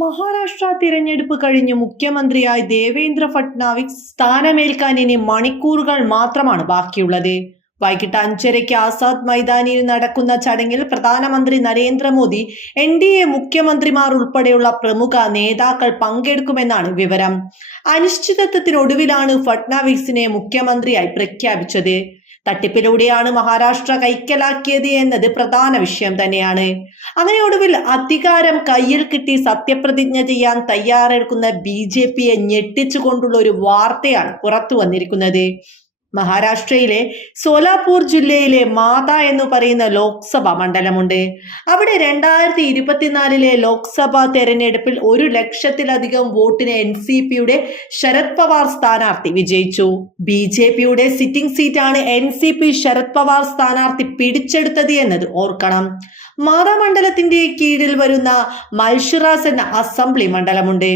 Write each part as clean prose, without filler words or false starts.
മഹാരാഷ്ട്ര തിരഞ്ഞെടുപ്പ് കഴിഞ്ഞ് മുഖ്യമന്ത്രിയായി ദേവേന്ദ്ര ഫട്നാവിസ് സ്ഥാനമേൽക്കാൻ ഇനി മണിക്കൂറുകൾ മാത്രമാണ് ബാക്കിയുള്ളത്. വൈകിട്ട് 5:30 ആസാദ് മൈതാനിയിൽ നടക്കുന്ന ചടങ്ങിൽ പ്രധാനമന്ത്രി നരേന്ദ്രമോദി, NDA മുഖ്യമന്ത്രിമാർ ഉൾപ്പെടെയുള്ള പ്രമുഖ നേതാക്കൾ പങ്കെടുക്കുമെന്നാണ് വിവരം. അനിശ്ചിതത്വത്തിനൊടുവിലാണ് ഫട്നാവിസിനെ മുഖ്യമന്ത്രിയായി പ്രഖ്യാപിച്ചത്. തട്ടിപ്പിലൂടെയാണ് മഹാരാഷ്ട്ര കൈക്കലാക്കിയത് എന്നത് പ്രധാന വിഷയം തന്നെയാണ്. അങ്ങനെ ഒടുവിൽ അധികാരം കയ്യിൽ കിട്ടി സത്യപ്രതിജ്ഞ ചെയ്യാൻ തയ്യാറെടുക്കുന്ന BJPയെ ഞെട്ടിച്ചുകൊണ്ടുള്ള ഒരു വാർത്തയാണ് പുറത്തു വന്നിരിക്കുന്നത്. മഹാരാഷ്ട്രയിലെ സോലാപൂർ ജില്ലയിലെ മാത എന്ന് പറയുന്ന ലോക്സഭാ മണ്ഡലമുണ്ട്. അവിടെ 2024 ലോക്സഭാ തെരഞ്ഞെടുപ്പിൽ 1,00,000-ലധികം വോട്ടിന് NCPയുടെ ശരത് പവാർ സ്ഥാനാർത്ഥി വിജയിച്ചു. BJPയുടെ സിറ്റിംഗ് സീറ്റാണ് NCP ശരത് പവാർ സ്ഥാനാർത്ഥി പിടിച്ചെടുത്തത് എന്നത് ഓർക്കണം. മാത മണ്ഡലത്തിന്റെ കീഴിൽ വരുന്ന മൽഷിറാസ് എന്ന അസംബ്ലി മണ്ഡലമുണ്ട്.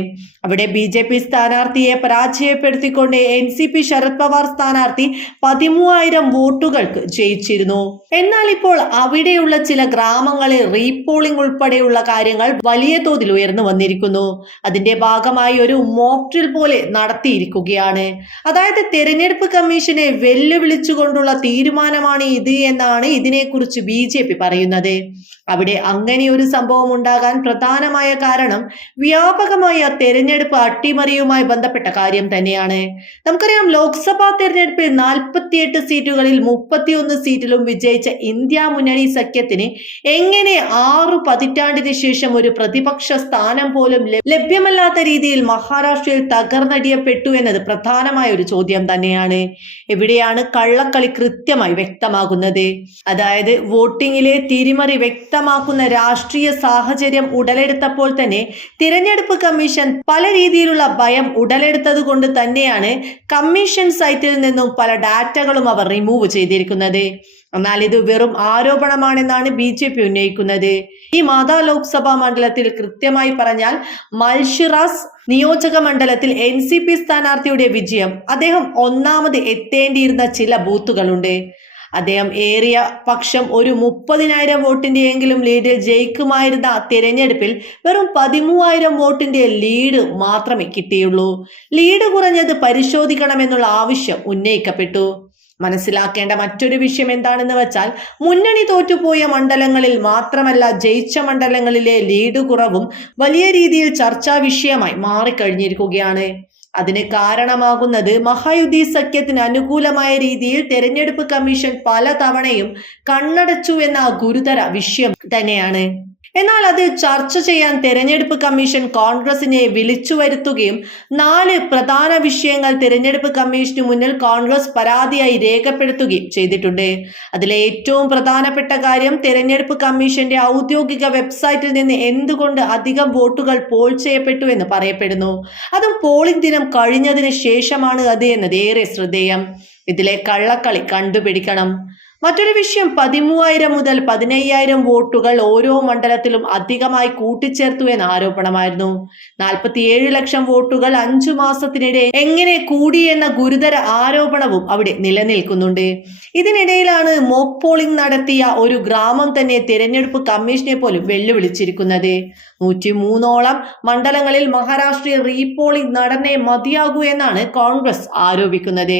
അവിടെ BJP സ്ഥാനാർത്ഥിയെ പരാജയപ്പെടുത്തിക്കൊണ്ട് NCP ശരത് പവാർ സ്ഥാനാർത്ഥി 13,000 വോട്ടുകൾക്ക് ജയിച്ചിരുന്നു. എന്നാൽ ഇപ്പോൾ അവിടെയുള്ള ചില ഗ്രാമങ്ങളിൽ റീപോളിംഗ് ഉൾപ്പെടെയുള്ള കാര്യങ്ങൾ വലിയ തോതിൽ ഉയർന്നു വന്നിരിക്കുന്നു. അതിന്റെ ഭാഗമായി ഒരു മോക്ക് ഡ്രിൽ പോലെ നടത്തിയിരിക്കുകയാണ്. അതായത് തെരഞ്ഞെടുപ്പ് കമ്മീഷനെ വെല്ലുവിളിച്ചുകൊണ്ടുള്ള തീരുമാനമാണ് ഇത് എന്നാണ് ഇതിനെക്കുറിച്ച് BJP പറയുന്നത്. അവിടെ അങ്ങനെ ഒരു സംഭവം ഉണ്ടാകാൻ പ്രധാനമായ കാരണം വ്യാപകമായ തെരഞ്ഞെടുപ്പ് അട്ടിമറിയുമായി ബന്ധപ്പെട്ട കാര്യം തന്നെയാണ്. നമുക്കറിയാം, ലോക്സഭാ തെരഞ്ഞെടുപ്പിൽ 48 സീറ്റുകളിൽ 31 സീറ്റിലും വിജയിച്ച ഇന്ത്യ മുന്നണി സഖ്യത്തിന് എങ്ങനെ 6 പതിറ്റാണ്ടിന് ശേഷം ഒരു പ്രതിപക്ഷ സ്ഥാനം പോലും ലഭ്യമല്ലാത്ത രീതിയിൽ മഹാരാഷ്ട്രയിൽ തകർന്നടിയപ്പെട്ടു എന്നത് പ്രധാനമായ ഒരു ചോദ്യം തന്നെയാണ്. എവിടെയാണ് കള്ളക്കളി കൃത്യമായി വ്യക്തമാകുന്നത്. അതായത് വോട്ടിങ്ങിലെ തിരിമറി വ്യക്തമാക്കുന്ന രാഷ്ട്രീയ സാഹചര്യം ഉടലെടുത്തപ്പോൾ തന്നെ തിരഞ്ഞെടുപ്പ് കമ്മീഷൻ പല രീതിയിലുള്ള ഭയം ഉടലെടുത്തത് കൊണ്ട് തന്നെയാണ് കമ്മീഷൻ സൈറ്റിൽ നിന്നും പല ഡാറ്റകളും അവർ റിമൂവ് ചെയ്തിരിക്കുന്നത്. എന്നാൽ ഇത് വെറും ആരോപണമാണെന്നാണ് BJP ഉന്നയിക്കുന്നത്. ഈ മാതാ ലോക്സഭാ മണ്ഡലത്തിൽ കൃത്യമായി പറഞ്ഞാൽ മൽഷിറാസ് നിയോജക മണ്ഡലത്തിൽ NCP സ്ഥാനാർത്ഥിയുടെ വിജയം അദ്ദേഹം ഒന്നാമത് എത്തേണ്ടിയിരുന്ന ചില ബൂത്തുകളുണ്ട്. അദ്ദേഹം ഏറിയ പക്ഷം ഒരു 30,000 വോട്ടിന്റെ എങ്കിലും ലീഡിൽ ജയിക്കുമായിരുന്ന തിരഞ്ഞെടുപ്പിൽ വെറും 13,000 വോട്ടിന്റെ ലീഡ് മാത്രമേ കിട്ടിയുള്ളൂ. ലീഡ് കുറഞ്ഞത് പരിശോധിക്കണമെന്നുള്ള ആവശ്യം ഉന്നയിക്കപ്പെട്ടു. മനസ്സിലാക്കേണ്ട മറ്റൊരു വിഷയം എന്താണെന്ന് വെച്ചാൽ, മുന്നണി തോറ്റുപോയ മണ്ഡലങ്ങളിൽ മാത്രമല്ല ജയിച്ച മണ്ഡലങ്ങളിലെ ലീഡ് കുറവും വലിയ രീതിയിൽ ചർച്ചാ വിഷയമായി മാറിക്കഴിഞ്ഞിരിക്കുകയാണ്. അതിന് കാരണമാകുന്നത് മഹായുതി സഖ്യത്തിന് അനുകൂലമായ രീതിയിൽ തെരഞ്ഞെടുപ്പ് കമ്മീഷൻ പല തവണയും കണ്ണടച്ചു എന്ന ഗുരുതര വിഷയം തന്നെയാണ്. എന്നാൽ അത് ചർച്ച ചെയ്യാൻ തെരഞ്ഞെടുപ്പ് കമ്മീഷൻ കോൺഗ്രസിനെ വിളിച്ചു വരുത്തുകയും 4 പ്രധാന വിഷയങ്ങൾ തെരഞ്ഞെടുപ്പ് കമ്മീഷന് മുന്നിൽ കോൺഗ്രസ് പരാതിയായി രേഖപ്പെടുത്തുകയും ചെയ്തിട്ടുണ്ട്. അതിലെ ഏറ്റവും പ്രധാനപ്പെട്ട കാര്യം, തെരഞ്ഞെടുപ്പ് കമ്മീഷന്റെ ഔദ്യോഗിക വെബ്സൈറ്റിൽ നിന്ന് എന്തുകൊണ്ട് അധികം വോട്ടുകൾ പോൾ ചെയ്യപ്പെട്ടു എന്ന് പറയപ്പെടുന്നു. അതും പോളിംഗ് ദിനം കഴിഞ്ഞതിന് ശേഷമാണ് അത് എന്നത് ഏറെ ശ്രദ്ധേയം. ഇതിലെ കള്ളക്കളി കണ്ടുപിടിക്കണം. മറ്റൊരു വിഷയം, 13,000 മുതൽ 15,000 വോട്ടുകൾ ഓരോ മണ്ഡലത്തിലും അധികമായി കൂട്ടിച്ചേർത്തു എന്ന ആരോപണമായിരുന്നു. 47 ലക്ഷം വോട്ടുകൾ 5 മാസത്തിനിടെ എങ്ങനെ കൂടി എന്ന ഗുരുതര ആരോപണവും അവിടെ നിലനിൽക്കുന്നുണ്ട്. ഇതിനിടയിലാണ് മോക്ക് പോളിംഗ് നടത്തിയ ഒരു ഗ്രാമം തന്നെ തെരഞ്ഞെടുപ്പ് കമ്മീഷനെ പോലും വെല്ലുവിളിച്ചിരിക്കുന്നത്. 103ഓളം മണ്ഡലങ്ങളിൽ മഹാരാഷ്ട്രയിൽ റീപോളിംഗ് നടന്നേ മതിയാകൂ എന്നാണ് കോൺഗ്രസ് ആരോപിക്കുന്നത്.